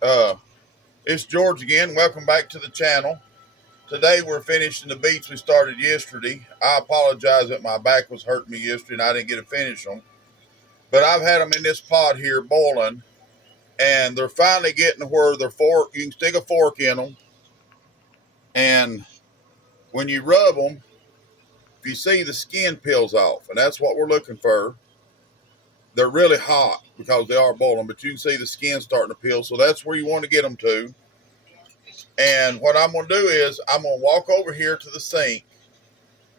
Uh, it's George again. Welcome back to the channel. Today we're finishing the beets we started yesterday. I apologize that my back was hurting me yesterday and I didn't get to finish them. But I've had them in this pot here boiling, and they're finally getting to where they're fork. You can stick a fork in them, and when you rub them, if you see the skin peels off, and that's what we're looking for. They're really hot because they are boiling, but you can see the skin starting to peel. So that's where you want to get them to. And what I'm going to do is I'm going to walk over here to the sink.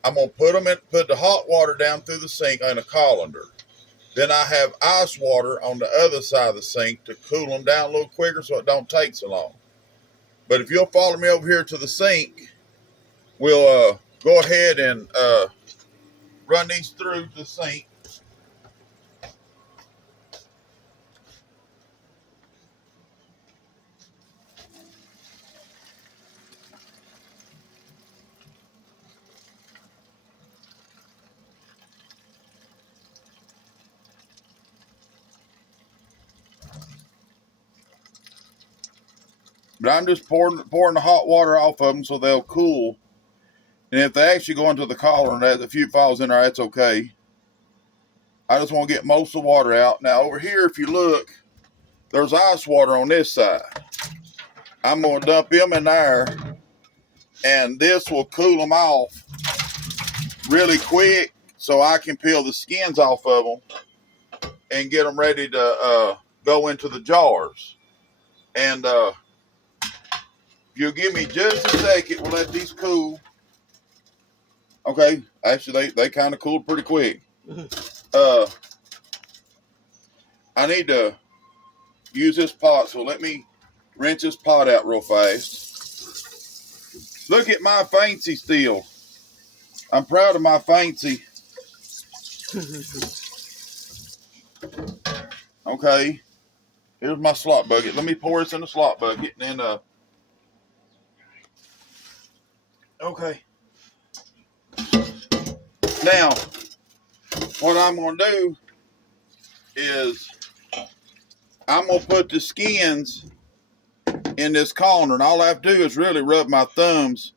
I'm going to put the hot water down through the sink in a colander. Then I have ice water on the other side of the sink to cool them down a little quicker so it don't take so long. But if you'll follow me over here to the sink, we'll go ahead and run these through the sink. But I'm just pouring the hot water off of them so they'll cool. And if they actually go into the collar and there's a few falls in there, that's okay. I just want to get most of the water out. Now over here, if you look, there's ice water on this side. I'm going to dump them in there, and this will cool them off really quick so I can peel the skins off of them and get them ready to go into the jars. And if you'll give me just a second, we'll let these cool. Okay, actually they kind of cooled pretty quick. I need to use this pot, so let me rinse this pot out real fast. Look at my fancy still. I'm proud of my fancy. Okay, here's my slot bucket. Let me pour this in the slot bucket and then okay. Now, what I'm going to do is I'm going to put the skins in this colander, and all I have to do is really rub my thumbs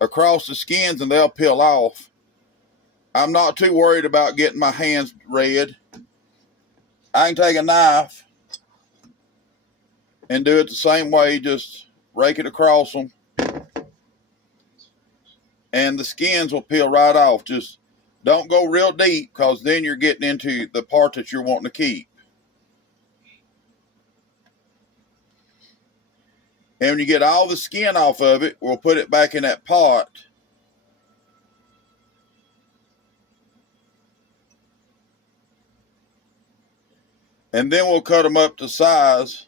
across the skins and they'll peel off. I'm not too worried about getting my hands red. I can take a knife and do it the same way, just rake it across them, and the skins will peel right off. Just don't go real deep, because then you're getting into the part that you're wanting to keep. And when you get all the skin off of it, we'll put it back in that pot. And then we'll cut them up to size.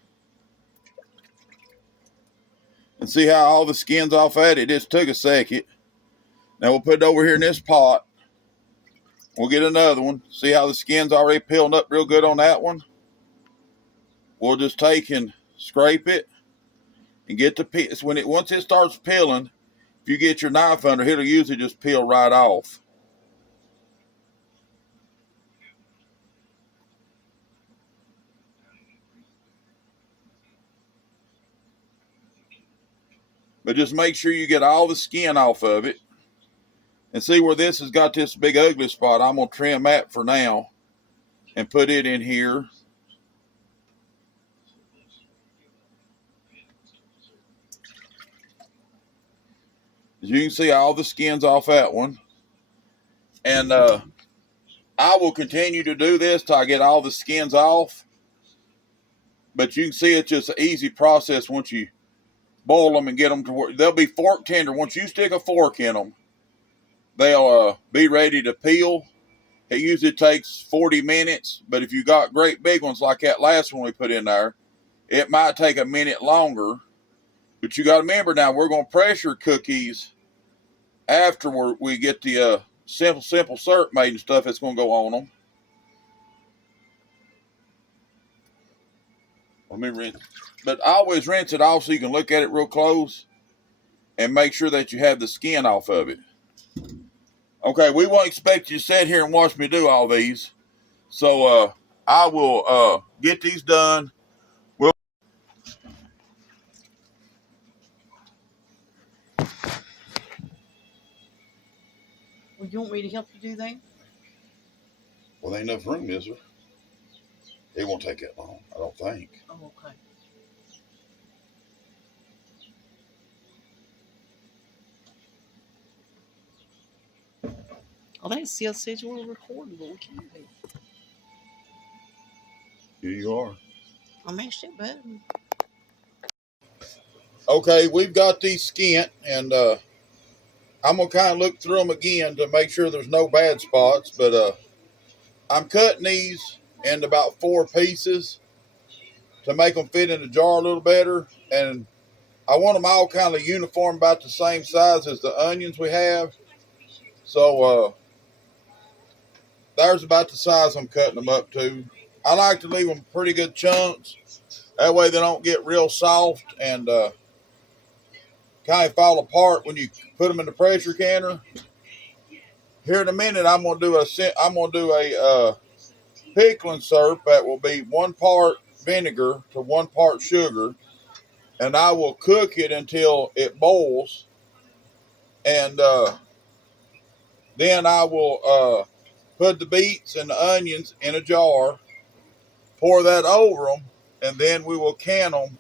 And see how all the skin's off at it? It just took a second. Now we'll put it over here in this pot. We'll get another one. See how the skin's already peeled up real good on that one? We'll just take and scrape it and get the peel. Once it starts peeling, if you get your knife under, it'll usually just peel right off. But just make sure you get all the skin off of it. And see where this has got this big ugly spot? I'm going to trim that for now and put it in here. As you can see, all the skin's off that one. And I will continue to do this till I get all the skins off. But you can see it's just an easy process once you boil them and get them to where they'll be fork tender. Once you stick a fork in them, they'll be ready to peel. It usually takes 40 minutes, but if you got great big ones like that last one we put in there, it might take a minute longer. But you got to remember now, we're going to pressure cookies after we get the simple syrup made and stuff that's going to go on them. Let me rinse. But always rinse it off so you can look at it real close and make sure that you have the skin off of it. Okay, we won't expect you to sit here and watch me do all these. So I will get these done. you want me to help you do that? Well, there ain't enough room, is there? It won't take that long, I don't think. Oh, okay. I think it still says we're recording, but we can't be. Here you are. I mashed it button. Okay, we've got these skint, and I'm gonna kind of look through them again to make sure there's no bad spots. But I'm cutting these into about 4 pieces to make them fit in the jar a little better, and I want them all kind of uniform, about the same size as the onions we have. So there's about the size I'm cutting them up to. I like to leave them pretty good chunks. That way they don't get real soft and kind of fall apart when you put them in the pressure canner. Here in a minute, I'm gonna do a pickling syrup that will be 1 part vinegar to 1 part sugar, and I will cook it until it boils, and then I will put the beets and the onions in a jar, pour that over them, and then we will can them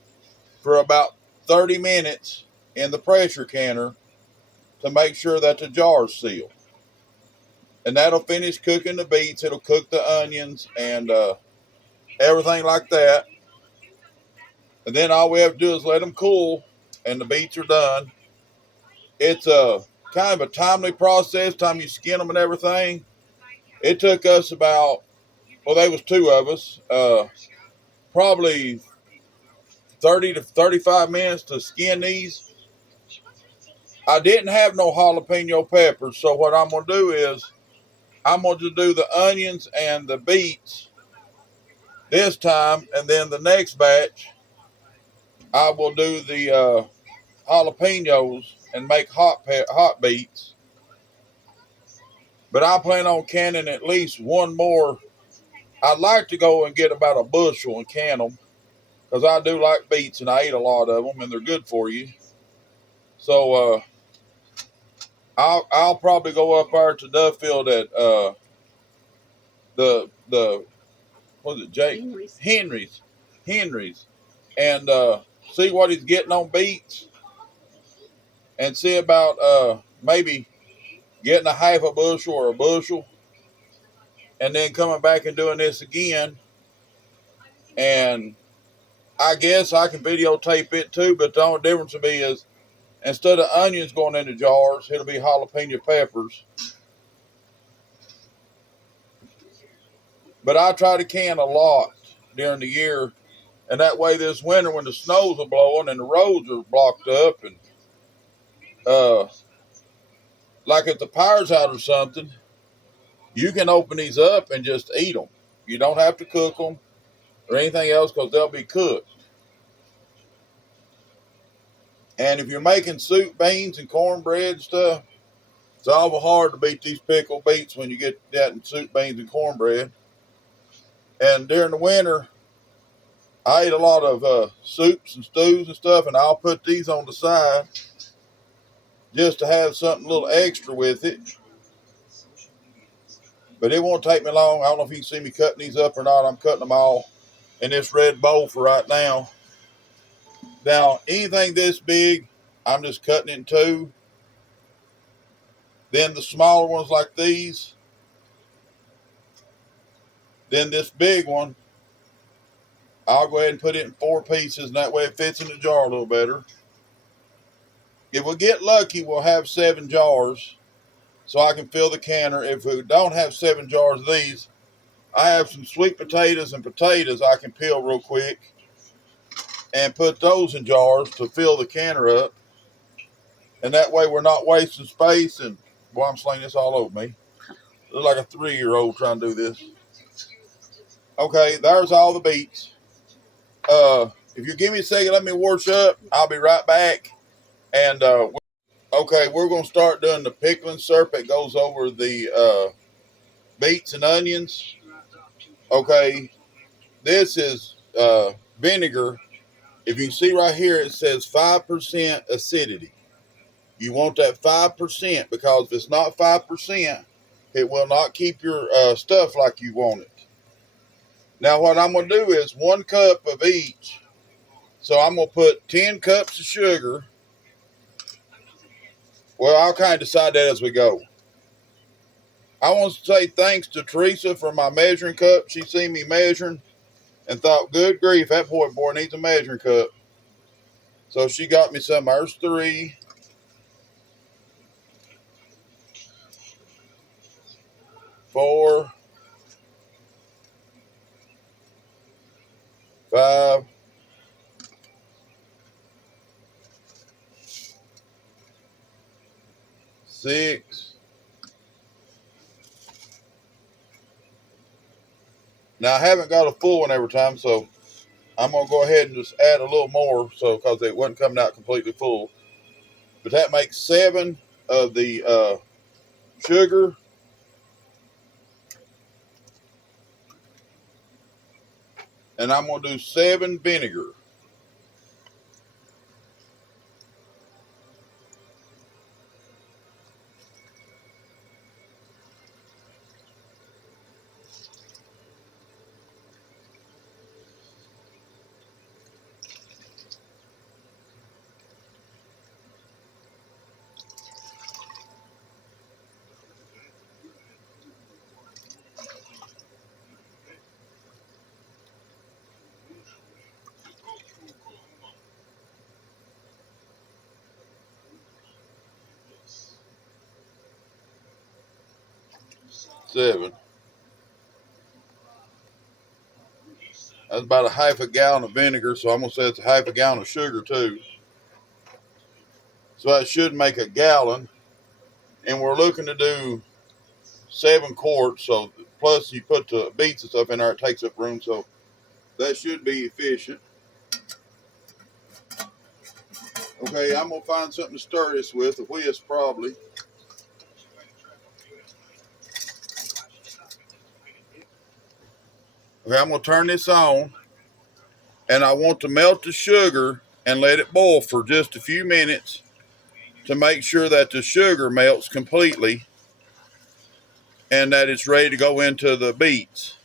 for about 30 minutes in the pressure canner to make sure that the jar is sealed. And that'll finish cooking the beets. It'll cook the onions and everything like that. And then all we have to do is let them cool, and the beets are done. It's a kind of a timely process. Time you skin them and everything. It took us about, well, there was 2 of us, probably 30 to 35 minutes to skin these. I didn't have no jalapeno peppers, so what I'm going to do is I'm going to do the onions and the beets this time, and then the next batch I will do the jalapenos and make hot beets. But I plan on canning at least 1 more. I'd like to go and get about a bushel and can them, because I do like beets and I eat a lot of them and they're good for you. So I'll probably go up there to Duffield at the what is it, Jake? Henry's, and see what he's getting on beets, and see about maybe getting a half a bushel or a bushel, and then coming back and doing this again. And I guess I can videotape it too, but the only difference will be is instead of onions going into jars, it'll be jalapeno peppers. But I try to can a lot during the year, and that way this winter when the snows are blowing and the roads are blocked up, and like if the power's out or something, you can open these up and just eat them. You don't have to cook them or anything else, because they'll be cooked. And if you're making soup, beans, and cornbread and stuff, it's awful hard to beat these pickled beets when you get that in soup, beans, and cornbread. And during the winter, I eat a lot of soups and stews and stuff, and I'll put these on the side just to have something a little extra with it. But it won't take me long. I don't know if you can see me cutting these up or not. I'm cutting them all in this red bowl for right now. Now, anything this big, I'm just cutting it in 2. Then the smaller ones like these. Then this big one, I'll go ahead and put it in 4 pieces, and that way it fits in the jar a little better. If we get lucky, we'll have 7 jars, so I can fill the canner. If we don't have 7 jars of these, I have some sweet potatoes and potatoes I can peel real quick and put those in jars to fill the canner up. And that way we're not wasting space. And boy, I'm slinging this all over me. Look like a 3-year-old trying to do this. Okay, there's all the beets. If you give me a second, let me wash up. I'll be right back. And okay, we're going to start doing the pickling syrup that goes over the beets and onions. Okay, this is vinegar. If you can see right here, it says 5% acidity. You want that 5% because if it's not 5%, it will not keep your stuff like you want it. Now what I'm going to do is 1 cup of each. So I'm going to put 10 cups of sugar. Well, I'll kind of decide that as we go. I want to say thanks to Teresa for my measuring cup. She seen me measuring and thought, good grief, that boy needs a measuring cup. So she got me some. There's 3, 4, 5, 6. Now I haven't got a full one every time, so I'm gonna go ahead and just add a little more, so because it wasn't coming out completely full. But that makes 7 of the sugar, and I'm gonna do 7 vinegar. Seven. That's about a half a gallon of vinegar, so I'm gonna say it's a half a gallon of sugar too. So that should make a gallon, and we're looking to do 7 quarts. So plus you put the beets and stuff in there, it takes up room. So that should be efficient. Okay, I'm gonna find something to stir this with. A whisk probably. Okay, I'm gonna turn this on, and I want to melt the sugar and let it boil for just a few minutes to make sure that the sugar melts completely and that it's ready to go into the beets.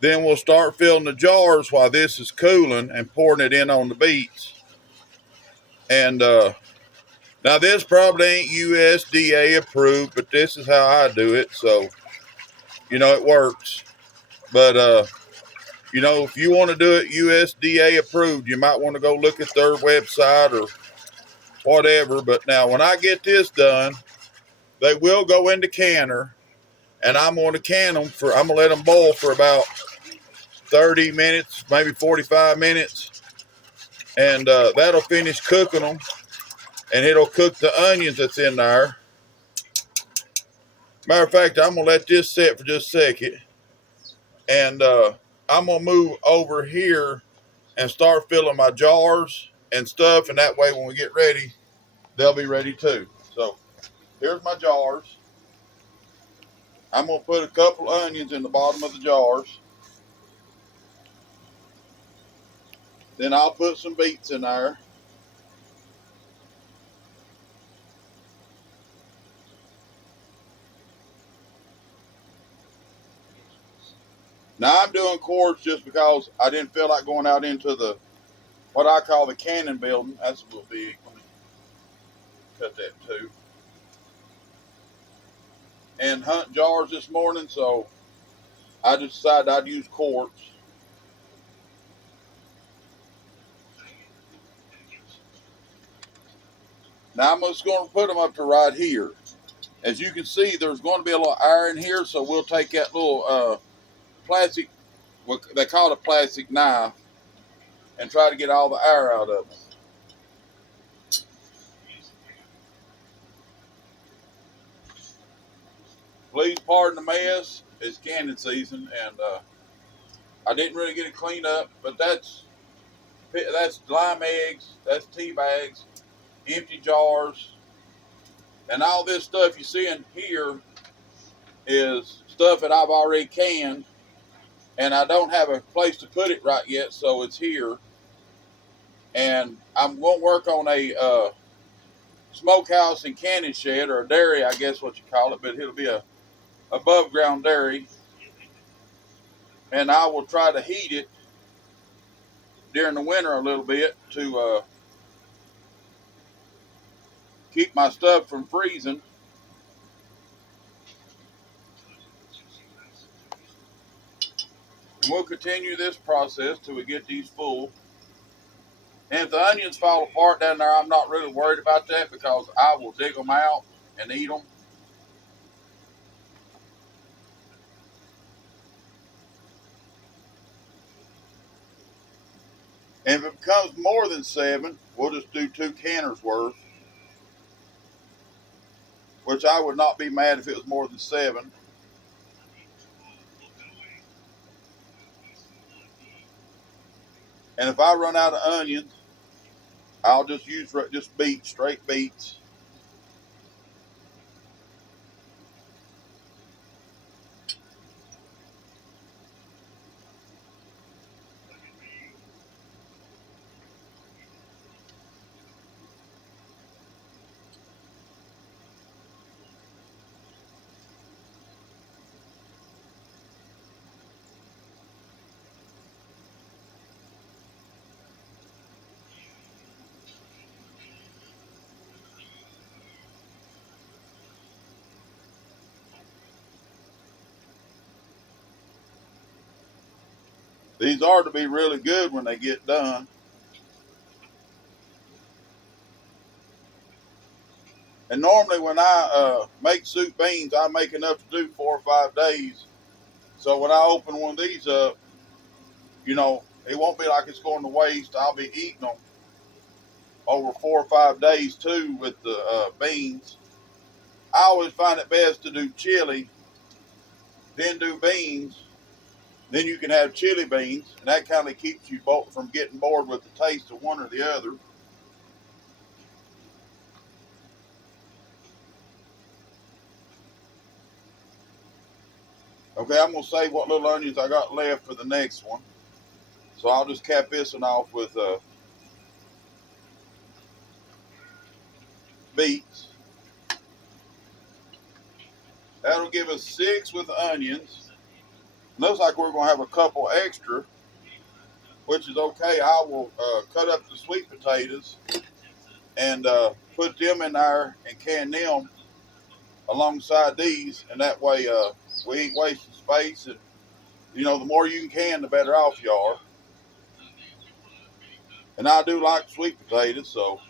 Then we'll start filling the jars while this is cooling and pouring it in on the beets. And now this probably ain't USDA approved, but this is how I do it. So, it works. But, if you want to do it USDA approved, you might want to go look at their website or whatever. But now when I get this done, they will go into canner, and I'm going to I'm going to let them boil for about 30 minutes, maybe 45 minutes. And that'll finish cooking them, and it'll cook the onions that's in there. Matter of fact, I'm going to let this set for just a second, and I'm going to move over here and start filling my jars and stuff, and that way when we get ready, they'll be ready too. So here's my jars. I'm going to put a couple onions in the bottom of the jars. Then I'll put some beets in there. Now I'm doing quarts just because I didn't feel like going out into what I call the cannon building. That's a little big. Let me cut that too. And hunt jars this morning, so I just decided I'd use quarts. Now I'm just going to put them up to right here. As you can see, there's going to be a little air in here, so we'll take that little plastic, what they call it a plastic knife, and try to get all the air out of it. Please pardon the mess. It's canning season, and I didn't really get it cleaned up, but that's lime eggs, that's tea bags, empty jars, and all this stuff you see in here is stuff that I've already canned, and I don't have a place to put it right yet, so it's here. And I'm going to work on a smokehouse and canning shed, or a dairy, I guess what you call it, but it'll be a above ground dairy. And I will try to heat it during the winter a little bit to keep my stuff from freezing. And we'll continue this process till we get these full. And if the onions fall apart down there, I'm not really worried about that because I will dig them out and eat them. And if it becomes more than 7, we'll just do 2 canners worth, which I would not be mad if it was more than 7. And if I run out of onions, I'll just use just beets, straight beets. These are to be really good when they get done. And normally when I make soup beans, I make enough to do 4 or 5 days. So when I open one of these up, it won't be like it's going to waste. I'll be eating them over 4 or 5 days too with the beans. I always find it best to do chili, then do beans. Then you can have chili beans, and that kind of keeps you both from getting bored with the taste of one or the other. Okay, I'm going to save what little onions I got left for the next one. So I'll just cap this one off with beets. That'll give us 6 with onions. Looks like we're going to have a couple extra, which is okay. I will cut up the sweet potatoes and put them in there and can them alongside these. And that way we ain't wasting space. And, the more you can, the better off you are. And I do like sweet potatoes, so.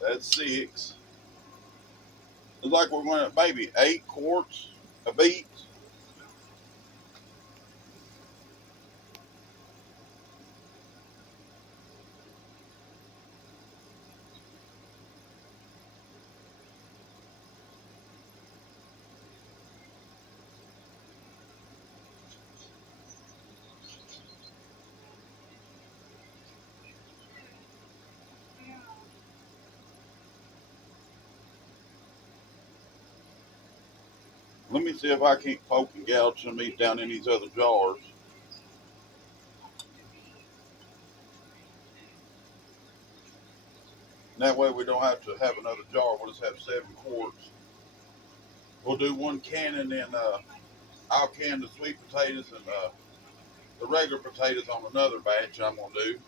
That's 6. Looks like we're going to maybe 8 quarts of beets. Let me see if I can't poke and gouge some meat down in these other jars. And that way we don't have to have another jar. We'll just have 7 quarts. We'll do 1 can and then I'll can the sweet potatoes and the regular potatoes on another batch I'm going to do.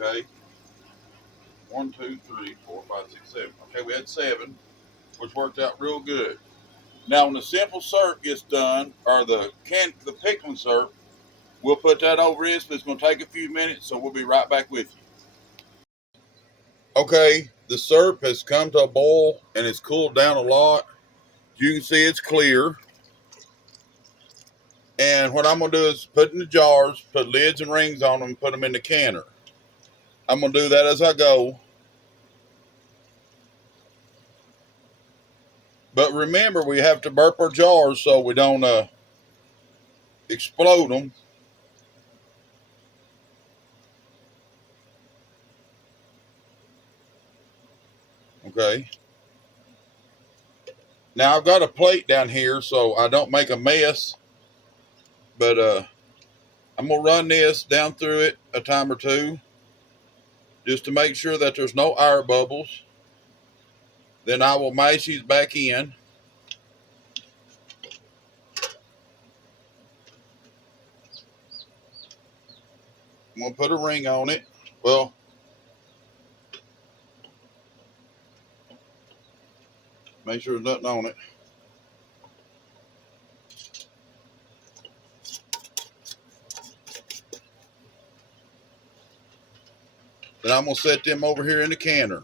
Okay. 1, 2, 3, 4, 5, 6, 7. Okay, we had 7, which worked out real good. Now, when the simple syrup gets done, or the pickling syrup, we'll put that over this, but it's going to take a few minutes, so we'll be right back with you. Okay, the syrup has come to a boil and it's cooled down a lot. You can see it's clear. And what I'm going to do is put in the jars, put lids and rings on them, and put them in the canner. I'm going to do that as I go. But remember, we have to burp our jars so we don't explode them. Okay. Now I've got a plate down here so I don't make a mess. But I'm going to run this down through it a time or two just to make sure that there's no air bubbles. Then I will mash these back in. I'm going to put a ring on it. Well, make sure there's nothing on it. Then I'm going to set them over here in the canner.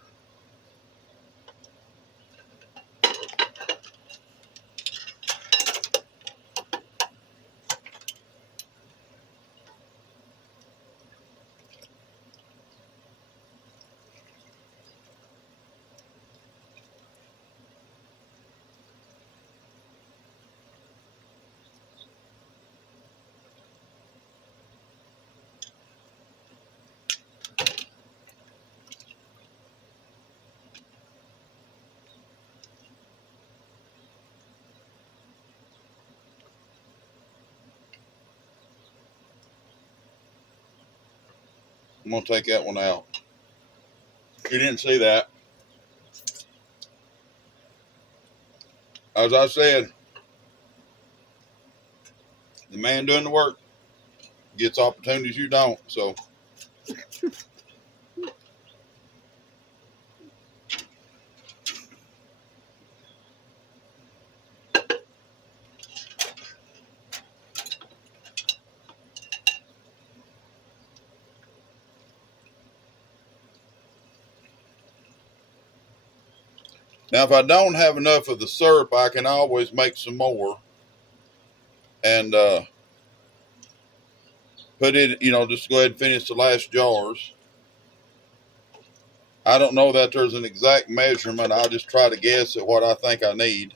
I'm going to take that one out. You didn't see that. As I said, the man doing the work gets opportunities you don't. So now if I don't have enough of the syrup, I can always make some more and put it, just go ahead and finish the last jars. I don't know that there's an exact measurement. I'll just try to guess at what I think I need.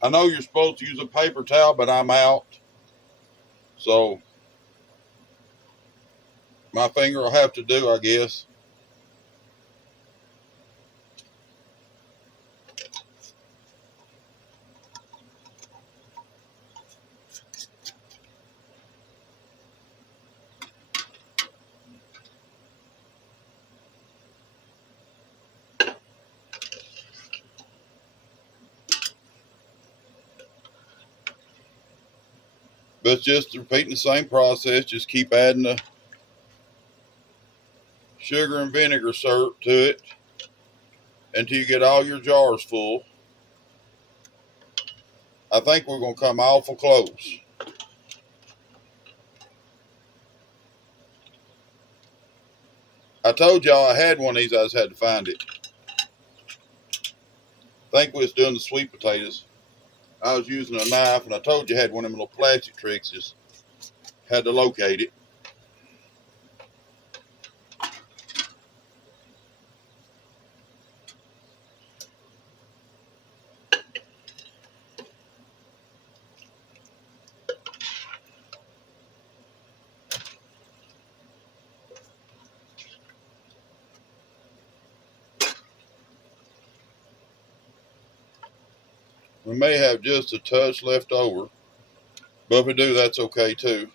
I know you're supposed to use a paper towel, but I'm out. So my finger will have to do, I guess. But just repeating the same process, just keep adding the sugar and vinegar syrup to it until you get all your jars full. I think we're going to come awful close. I told y'all I had one of these, I just had to find it. I think we was doing the sweet potatoes. I was using a knife, and I told you I had one of them little plastic tricks, just had to locate it. We may have just a touch left over, but if we do, that's okay too.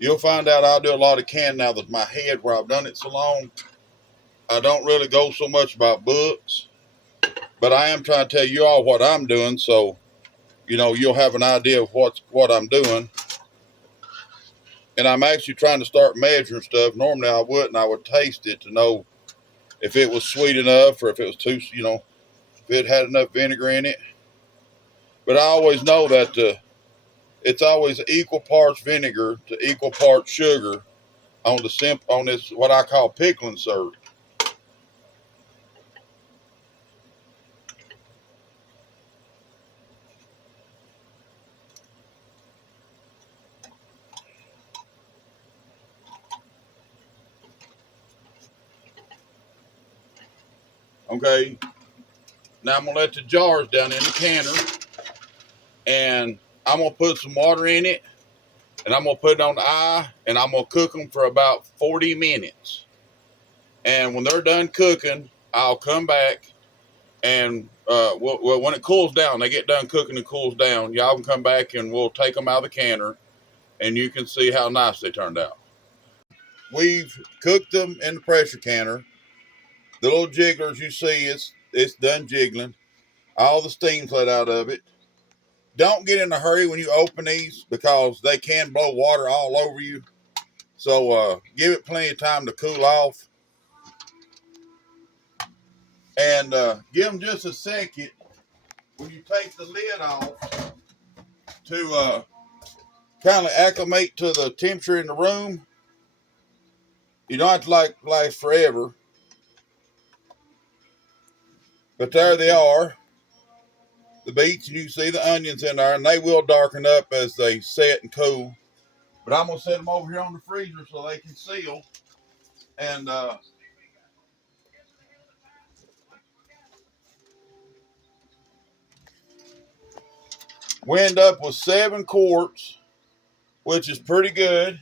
You'll find out I do a lot of can now that my head, where I've done it so long, I don't really go so much about books, but I am trying to tell you all what I'm doing, so you'll have an idea of what I'm doing. And I'm actually trying to start measuring stuff. Normally I wouldn't. I would taste it to know if it was sweet enough or if it was too, if it had enough vinegar in it. But I always know that it's always equal parts vinegar to equal parts sugar on this what I call pickling syrup. Okay. Now I'm gonna let the jars down in the canner, and I'm gonna put some water in it, and I'm gonna put it on the eye, and I'm gonna cook them for about 40 minutes. And when they're done cooking, I'll come back and when it cools down, they get done cooking and cools down. Y'all can come back and we'll take them out of the canner, and you can see how nice they turned out. We've cooked them in the pressure canner. The little jigglers you see, it's done jiggling. All the steam's let out of it. Don't get in a hurry when you open these because they can blow water all over you. So give it plenty of time to cool off. And give them just a second when you take the lid off to kind of acclimate to the temperature in the room. You don't have to last forever. But there they are. The beets, and you can see the onions in there, and they will darken up as they set and cool. But I'm going to set them over here on the freezer so they can seal. And we end up with 7 quarts, which is pretty good.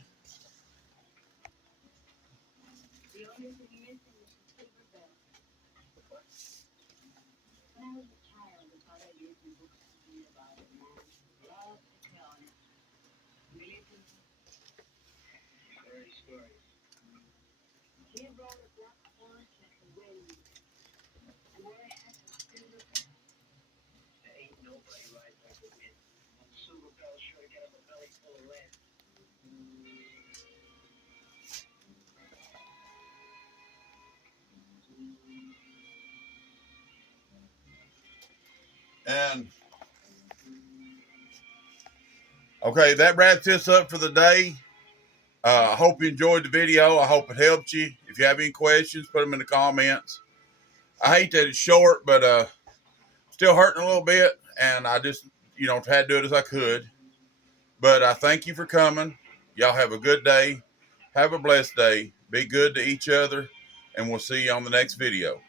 And okay, that wraps this up for the day. I hope you enjoyed the video. I hope it helped you. If you have any questions, put them in the comments. I hate that it's short, but still hurting a little bit, and I just, tried to do it as I could. But I thank you for coming. Y'all have a good day. Have a blessed day. Be good to each other, and we'll see you on the next video.